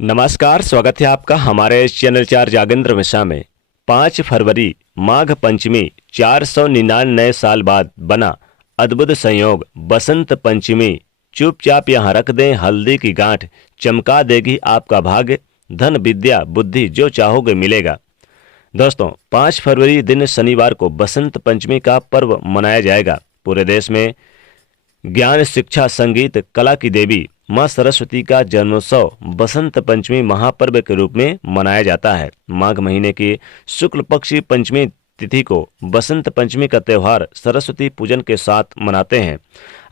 नमस्कार, स्वागत है आपका हमारे चैनल 4 जागेंद्र मिश्रा में। 5 फरवरी माघ पंचमी 499 नए साल बाद बना अद्भुत संयोग बसंत पंचमी। चुपचाप यहाँ रख दें हल्दी की गांठ, चमका देगी आपका भाग्य, धन विद्या बुद्धि जो चाहोगे मिलेगा। दोस्तों, 5 फरवरी दिन शनिवार को बसंत पंचमी का पर्व मनाया जाएगा। पूरे देश में ज्ञान शिक्षा संगीत कला की देवी माँ सरस्वती का जन्मोत्सव बसंत पंचमी महापर्व के रूप में मनाया जाता है। माघ महीने की शुक्ल पक्षी पंचमी तिथि को बसंत पंचमी का त्यौहार सरस्वती पूजन के साथ मनाते हैं।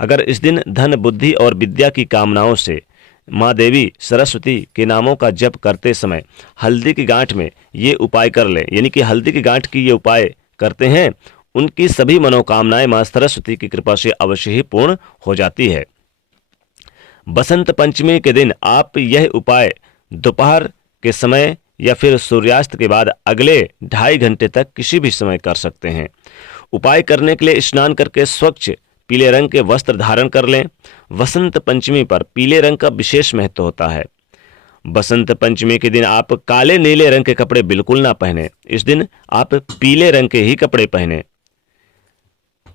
अगर इस दिन धन बुद्धि और विद्या की कामनाओं से माँ देवी सरस्वती के नामों का जप करते समय हल्दी की गांठ में ये उपाय कर लें, यानी कि हल्दी की गांठ की ये उपाय करते हैं, उनकी सभी मनोकामनाएं माँ सरस्वती की कृपा से अवश्य ही पूर्ण हो जाती है। बसंत पंचमी के दिन आप यह उपाय दोपहर के समय या फिर सूर्यास्त के बाद अगले 2.5 घंटे तक किसी भी समय कर सकते हैं। उपाय करने के लिए स्नान करके स्वच्छ पीले रंग के वस्त्र धारण कर लें। वसंत पंचमी पर पीले रंग का विशेष महत्व होता है। बसंत पंचमी के दिन आप काले नीले रंग के कपड़े बिल्कुल ना पहने। इस दिन आप पीले रंग के ही कपड़े पहने।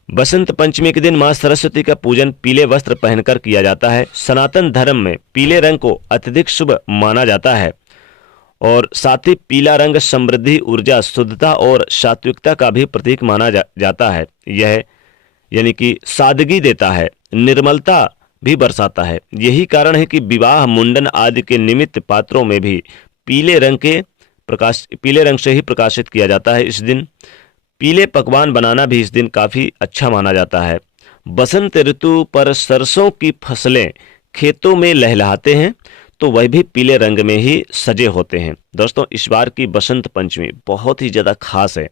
बसंत पंचमी के दिन मां सरस्वती का पूजन पीले वस्त्र पहनकर किया जाता है। सनातन धर्म में पीले रंग को अत्यधिक शुभ माना जाता है और साथ ही पीला रंग समृद्धि, ऊर्जा, शुद्धता और सात्विकता का भी प्रतीक माना जाता है। यह यानी कि सादगी देता है, निर्मलता भी बरसाता है। यही कारण है कि विवाह, मुंडन आदि के निमित्त पात्रों में भी पीले रंग से ही प्रकाशित किया जाता है। इस दिन पीले पकवान बनाना भी इस दिन काफ़ी अच्छा माना जाता है। बसंत ऋतु पर सरसों की फसलें खेतों में लहलहाते हैं तो वह भी पीले रंग में ही सजे होते हैं। दोस्तों, इस बार की बसंत पंचमी बहुत ही ज़्यादा खास है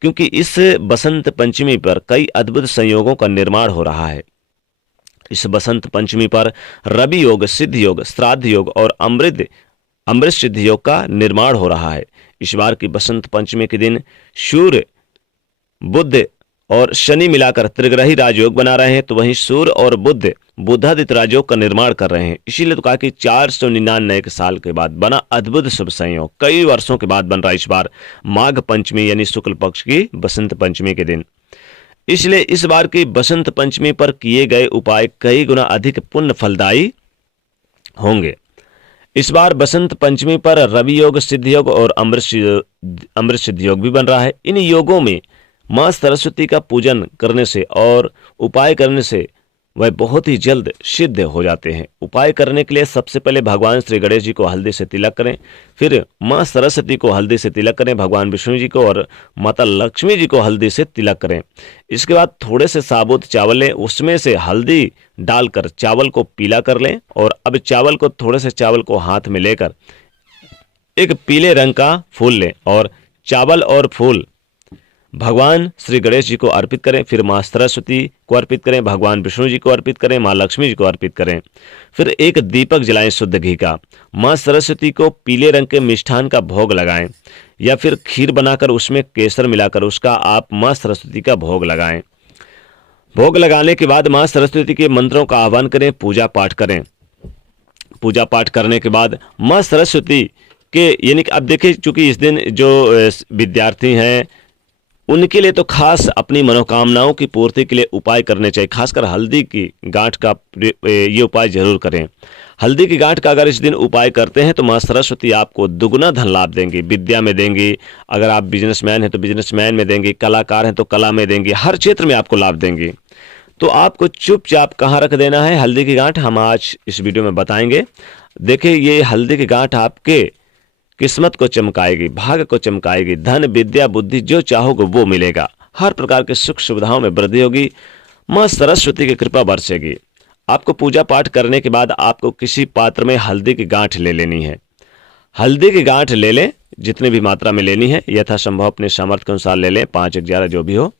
क्योंकि इस बसंत पंचमी पर कई अद्भुत संयोगों का निर्माण हो रहा है। इस बसंत पंचमी पर रवि योग, सिद्ध योग, श्राद्ध योग और अमृत सिद्ध योग का निर्माण हो रहा है। इस बार की बसंत पंचमी के दिन सूर्य, बुध और शनि मिलाकर त्रिग्रही राजयोग बना रहे हैं, तो वहीं सूर्य और बुध बुधादित्य राजयोग का निर्माण कर रहे हैं। इसीलिए तो कहा कि 499 साल के बाद बना अद्भुत शुभ संयोग, कई वर्षों के बाद बन रहा है इस बार माघ पंचमी यानी शुक्ल पक्ष की बसंत पंचमी के दिन। इसलिए इस बार की बसंत पंचमी पर किए गए उपाय कई गुना अधिक पुण्य फलदायी होंगे। इस बार बसंत पंचमी पर रवि योग, सिद्ध योग और अमृत सिद्ध योग भी बन रहा है। इन योगों में माँ सरस्वती का पूजन करने से और उपाय करने से वह बहुत ही जल्द सिद्ध हो जाते हैं। उपाय करने के लिए सबसे पहले भगवान श्री गणेश जी को हल्दी से तिलक करें, फिर माँ सरस्वती को हल्दी से तिलक करें, भगवान विष्णु जी को और माता लक्ष्मी जी को हल्दी से तिलक करें। इसके बाद थोड़े से साबुत चावल लें, उसमें से हल्दी डालकर चावल को पीला कर लें और अब थोड़े से चावल को हाथ में लेकर एक पीले रंग का फूल लें और चावल और फूल भगवान श्री गणेश जी को अर्पित करें, फिर माँ सरस्वती को अर्पित करें, भगवान विष्णु जी को अर्पित करें, माँ लक्ष्मी जी को अर्पित करें। फिर एक दीपक जलाएं शुद्ध घी का। माँ सरस्वती को पीले रंग के मिष्ठान का भोग लगाएं या फिर खीर बनाकर उसमें केसर मिलाकर उसका आप माँ सरस्वती का भोग लगाएं। भोग लगाने के बाद माँ सरस्वती के मंत्रों का आह्वान करें, पूजा पाठ करें। पूजा पाठ करने के बाद माँ सरस्वती के यानी कि अब देखिए, चूंकि इस दिन जो विद्यार्थी हैं उनके लिए तो खास अपनी मनोकामनाओं की पूर्ति के लिए उपाय करने चाहिए। खासकर हल्दी की गांठ का ये उपाय जरूर करें। हल्दी की गांठ का अगर इस दिन उपाय करते हैं तो माँ सरस्वती आपको दुगुना धन लाभ देंगी, विद्या में देंगी। अगर आप बिजनेसमैन हैं तो बिजनेसमैन में देंगी, कलाकार हैं तो कला में देंगी, हर क्षेत्र में आपको लाभ देंगी। तो आपको चुपचाप कहाँ रख देना है हल्दी की गांठ, हम आज इस वीडियो में बताएंगे। देखिए, ये हल्दी की गांठ आपके किस्मत को चमकाएगी, भाग्य को चमकाएगी, धन विद्या बुद्धि जो चाहोगे वो मिलेगा। हर प्रकार के सुख सुविधाओं में वृद्धि होगी, माँ सरस्वती की कृपा बरसेगी। आपको पूजा पाठ करने के बाद आपको किसी पात्र में हल्दी की गांठ ले लेनी है। हल्दी की गांठ ले लें, जितनी भी मात्रा में लेनी है, यथासंभव अपने सामर्थ्य के अनुसार ले लें, 5, 11 जो भी हो।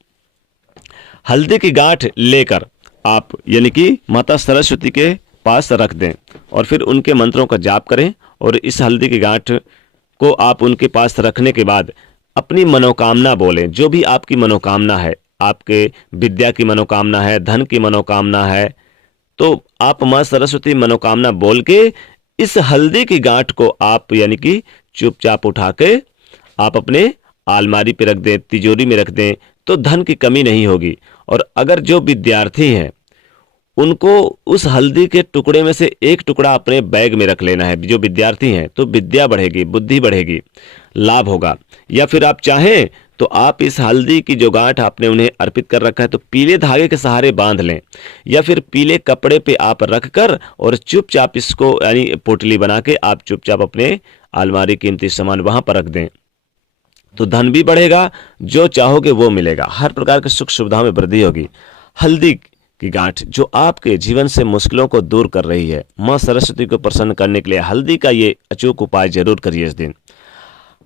हल्दी की गांठ लेकर आप यानी कि माता सरस्वती के पास रख दें और फिर उनके मंत्रों का जाप करें। और इस हल्दी की गांठ को आप उनके पास रखने के बाद अपनी मनोकामना बोलें, जो भी आपकी मनोकामना है, आपके विद्या की मनोकामना है, धन की मनोकामना है, तो आप माँ सरस्वती मनोकामना बोल के इस हल्दी की गांठ को आप यानी कि चुपचाप उठा के आप अपने अलमारी पे रख दें, तिजोरी में रख दें, तो धन की कमी नहीं होगी। और अगर जो विद्यार्थी हैं उनको उस हल्दी के टुकड़े में से एक टुकड़ा अपने बैग में रख लेना है, जो विद्यार्थी हैं, तो विद्या बढ़ेगी, बुद्धि बढ़ेगी, लाभ होगा। या फिर आप चाहें तो आप इस हल्दी की जो गांठ आपने उन्हें अर्पित कर रखा है तो पीले धागे के सहारे बांध लें, या फिर पीले कपड़े पे आप रख कर और चुपचाप इसको यानी पोटली बना के आप चुपचाप अपने अलमारी कीमती सामान वहां पर रख दें, तो धन भी बढ़ेगा, जो चाहोगे वो मिलेगा, हर प्रकार की सुख सुविधाओं में वृद्धि होगी। हल्दी की गांठ जो आपके जीवन से मुश्किलों को दूर कर रही है, मां सरस्वती को प्रसन्न करने के लिए हल्दी का ये अचूक उपाय जरूर करिए इस दिन।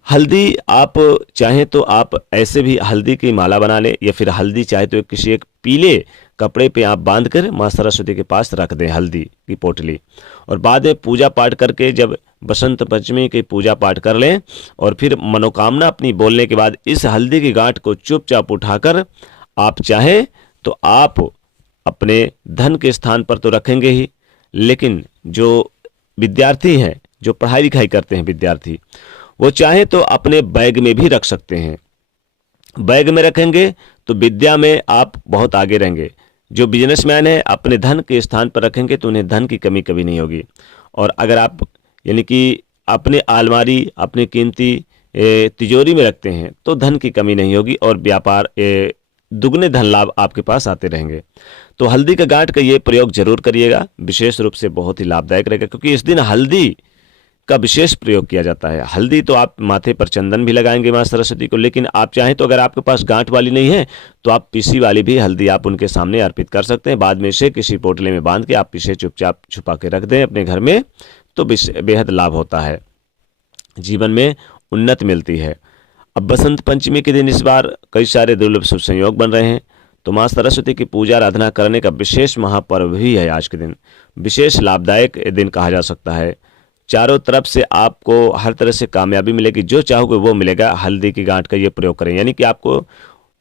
हल्दी आप चाहें तो आप ऐसे भी हल्दी की माला बना लें, या फिर हल्दी चाहे तो किसी एक पीले कपड़े पे आप बांध कर मां सरस्वती के पास रख दें हल्दी की पोटली, और बाद में पूजा पाठ करके जब बसंत पंचमी की पूजा पाठ कर लें और फिर मनोकामना अपनी बोलने के बाद इस हल्दी की गांठ को चुपचाप उठाकर आप चाहें तो आप अपने धन के स्थान पर तो रखेंगे ही, लेकिन जो विद्यार्थी हैं, जो पढ़ाई लिखाई करते हैं विद्यार्थी, वो चाहे तो अपने बैग में भी रख सकते हैं। बैग में रखेंगे तो विद्या में आप बहुत आगे रहेंगे। जो बिजनेसमैन है अपने धन के स्थान पर रखेंगे तो उन्हें धन की कमी कभी नहीं होगी। और अगर आप यानी कि अपने अलमारी, अपनी कीमती तिजोरी में रखते हैं तो धन की कमी नहीं होगी और व्यापार दुगने धन लाभ आपके पास आते रहेंगे। तो हल्दी का गांठ का ये प्रयोग जरूर करिएगा, विशेष रूप से बहुत ही लाभदायक रहेगा, क्योंकि इस दिन हल्दी का विशेष प्रयोग किया जाता है। हल्दी तो आप माथे पर चंदन भी लगाएंगे मां सरस्वती को, लेकिन आप चाहें तो अगर आपके पास गांठ वाली नहीं है तो आप पीसी वाली भी हल्दी आप उनके सामने अर्पित कर सकते हैं। बाद में इसे किसी पोटले में बांध के आप इसे चुपचाप छुपा के रख दें अपने घर में, तो बेहद लाभ होता है, जीवन में उन्नति मिलती है। अब बसंत पंचमी के दिन इस बार कई सारे दुर्लभ शुभ संयोग बन रहे हैं, तो मां सरस्वती की पूजा आराधना करने का विशेष महापर्व भी है आज के दिन। विशेष लाभदायक दिन कहा जा सकता है। चारों तरफ से आपको हर तरह से कामयाबी मिलेगी, जो चाहोगे वो मिलेगा। हल्दी की गांठ का ये प्रयोग करें, यानी कि आपको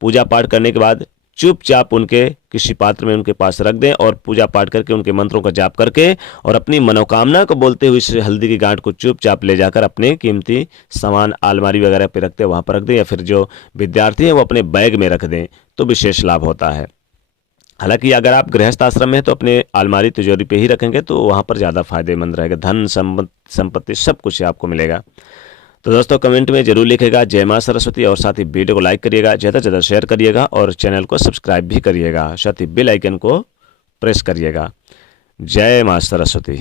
पूजा पाठ करने के बाद चुपचाप उनके किसी पात्र में उनके पास रख दें और पूजा पाठ करके उनके मंत्रों का जाप करके और अपनी मनोकामना को बोलते हुए इस हल्दी की गांठ को चुपचाप ले जाकर अपने कीमती सामान अलमारी वगैरह पे रखते हैं वहाँ पर रख दें, या फिर जो विद्यार्थी हैं वो अपने बैग में रख दें, तो विशेष लाभ होता है। हालांकि अगर आप गृहस्थ आश्रम में हैं तो अपने अलमारी तिजोरी पे ही रखेंगे तो वहाँ पर ज़्यादा फायदेमंद रहेगा, धन संपत्ति सब कुछ आपको मिलेगा। तो दोस्तों कमेंट में जरूर लिखेगा जय मां सरस्वती, और साथ ही वीडियो को लाइक करिएगा, ज़्यादा से ज़्यादा शेयर करिएगा और चैनल को सब्सक्राइब भी करिएगा, साथ ही बेल आइकन को प्रेस करिएगा। जय मां सरस्वती।